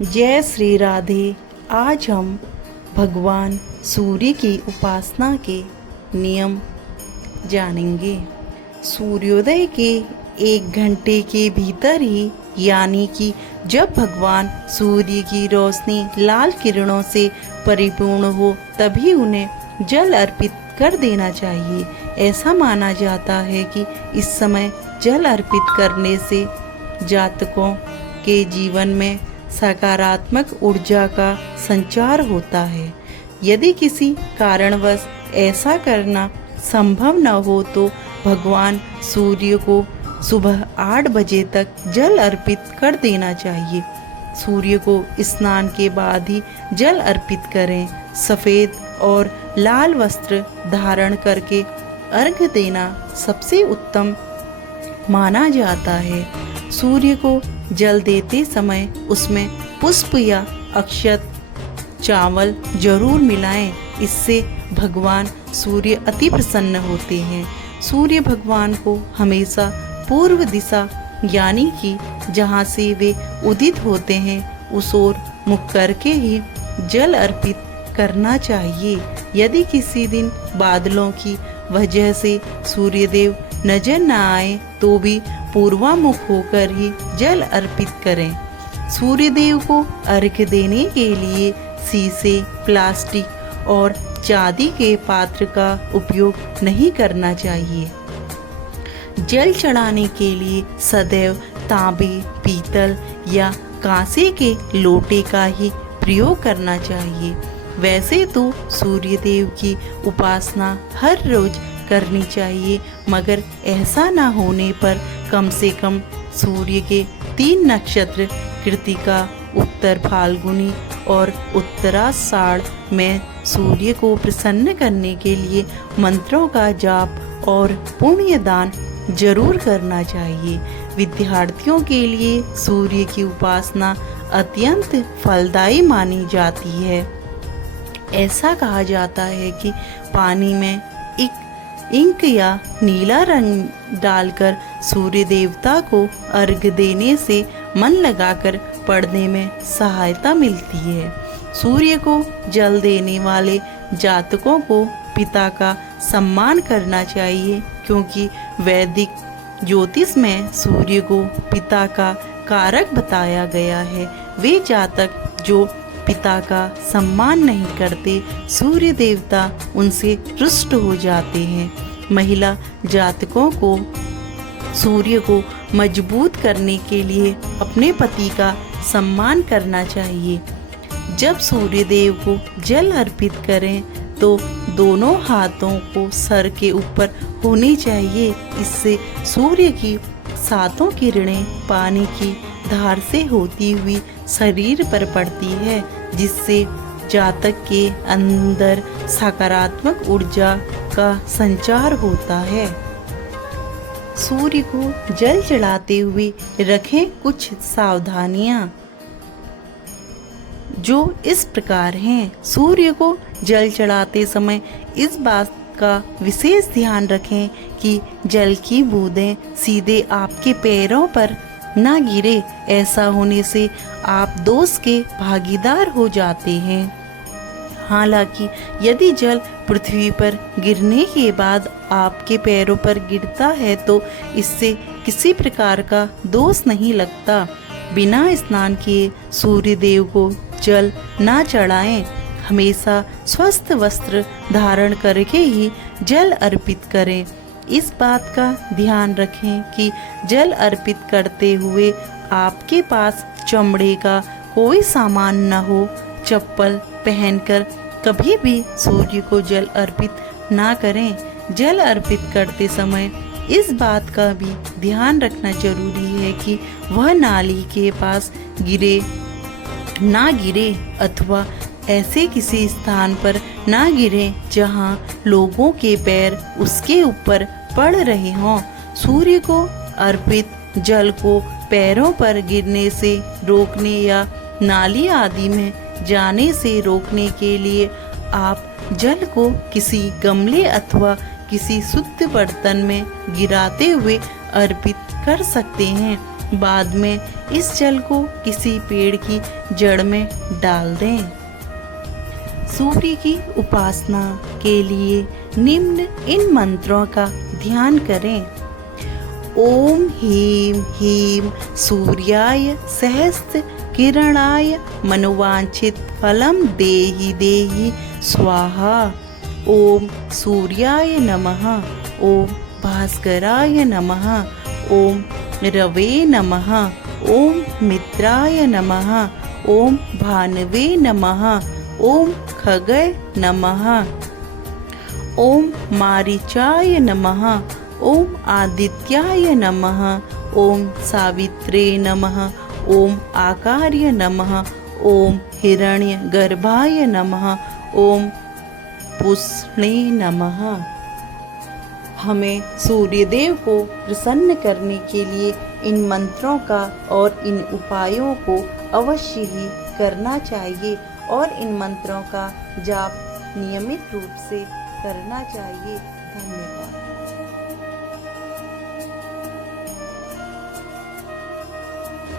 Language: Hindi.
जय श्री राधे। आज हम भगवान सूर्य की उपासना के नियम जानेंगे। सूर्योदय के 1 घंटे के भीतर ही, यानी कि जब भगवान सूर्य की रोशनी लाल किरणों से परिपूर्ण हो, तभी उन्हें जल अर्पित कर देना चाहिए। ऐसा माना जाता है कि इस समय जल अर्पित करने से जातकों के जीवन में सकारात्मक ऊर्जा का संचार होता है। यदि किसी कारणवश ऐसा करना संभव न हो तो भगवान सूर्य को सुबह 8 बजे तक जल अर्पित कर देना चाहिए। सूर्य को स्नान के बाद ही जल अर्पित करें। सफ़ेद और लाल वस्त्र धारण करके अर्घ्य देना सबसे उत्तम माना जाता है। सूर्य को जल देते समय उसमें पुष्प या अक्षत चावल जरूर मिलाएं। इससे भगवान सूर्य अति प्रसन्न होते हैं। सूर्य भगवान को हमेशा पूर्व दिशा, यानी कि जहाँ से वे उदित होते हैं, उस ओर मुख करके ही जल अर्पित करना चाहिए। यदि किसी दिन बादलों की वजह से सूर्यदेव नजर न आए तो भी पूर्वामुख होकर ही जल अर्पित करें। सूर्यदेव को अर्घ्य देने के लिए शीशे, प्लास्टिक और चांदी के पात्र का उपयोग नहीं करना चाहिए। जल चढ़ाने के लिए सदैव तांबे, पीतल या कांसे के लोटे का ही प्रयोग करना चाहिए। वैसे तो सूर्यदेव की उपासना हर रोज करनी चाहिए, मगर ऐसा न होने पर कम से कम सूर्य के 3 नक्षत्र कृतिका, उत्तर फाल्गुनी और उत्तराषाढ़ में सूर्य को प्रसन्न करने के लिए मंत्रों का जाप और पुण्य दान जरूर करना चाहिए। विद्यार्थियों के लिए सूर्य की उपासना अत्यंत फलदायी मानी जाती है। ऐसा कहा जाता है कि पानी में इंक या नीला रंग डालकर सूर्य देवता को अर्घ्य देने से मन लगाकर पढ़ने में सहायता मिलती है। सूर्य को जल देने वाले जातकों को पिता का सम्मान करना चाहिए, क्योंकि वैदिक ज्योतिष में सूर्य को पिता का कारक बताया गया है। वे जातक जो पिता का सम्मान नहीं करते, सूर्य देवता उनसे रुष्ट हो जाते हैं। महिला जातकों को सूर्य को मजबूत करने के लिए अपने पति का सम्मान करना चाहिए। जब सूर्य देव को जल अर्पित करें तो दोनों हाथों को सर के ऊपर होनी चाहिए। इससे सूर्य की 7 किरणें पानी की धार से होती हुई शरीर पर पड़ती है, जिससे जातक के अंदर सकारात्मक ऊर्जा का संचार होता है। सूर्य को जल चढ़ाते हुए रखें कुछ सावधानियां, जो इस प्रकार हैं। सूर्य को जल चढ़ाते समय इस बात का विशेष ध्यान रखें कि जल की बूंदें सीधे आपके पैरों पर ना गिरे। ऐसा होने से आप दोष के भागीदार हो जाते हैं। हालांकि यदि जल पृथ्वी पर गिरने के बाद आपके पैरों पर गिरता है तो इससे किसी प्रकार का दोष नहीं लगता। बिना स्नान किए सूर्य देव को जल ना चढ़ाएं। हमेशा स्वस्थ वस्त्र धारण करके ही जल अर्पित करें। इस बात का ध्यान रखें कि जल अर्पित करते हुए आपके पास चमड़े का कोई सामान न हो। चप्पल पहनकर कभी भी सूर्य को जल अर्पित ना करें। जल अर्पित करते समय इस बात का भी ध्यान रखना जरूरी है कि वह नाली के पास ना गिरे अथवा ऐसे किसी स्थान पर ना गिरे जहां लोगों के पैर उसके ऊपर पड़ रहे हों। सूर्य को अर्पित जल को पैरों पर गिरने से रोकने या नाली आदि में जाने से रोकने के लिए आप जल को किसी गमले अथवा किसी शुद्ध बर्तन में गिराते हुए अर्पित कर सकते हैं। बाद में इस जल को किसी पेड़ की जड़ में डाल दें। सूर्य की उपासना के लिए निम्न इन मंत्रों का ध्यान करें। ओम ह्रीं ह्रीं सूर्याय सहस्त्र किरणाय मनोवांछित फलम देहि देहि स्वाहा। ओम सूर्याय नमः। ओम भास्कराय नमः। ओम रवे नमः। ओम मित्राय नमः। ओम भानवे नमः। ओम खगय नमः। ओम मारीचाय नमः। ओम आदित्याय नमः। ओम सावित्रे नमः। ओम आकार्य नमः। ओम हिरण्यगर्भाय नमः। ओम पुष्णे नमः। हमें सूर्यदेव को प्रसन्न करने के लिए इन मंत्रों का और इन उपायों को अवश्य ही करना चाहिए और इन मंत्रों का जाप नियमित रूप से करना चाहिए। धन्यवाद।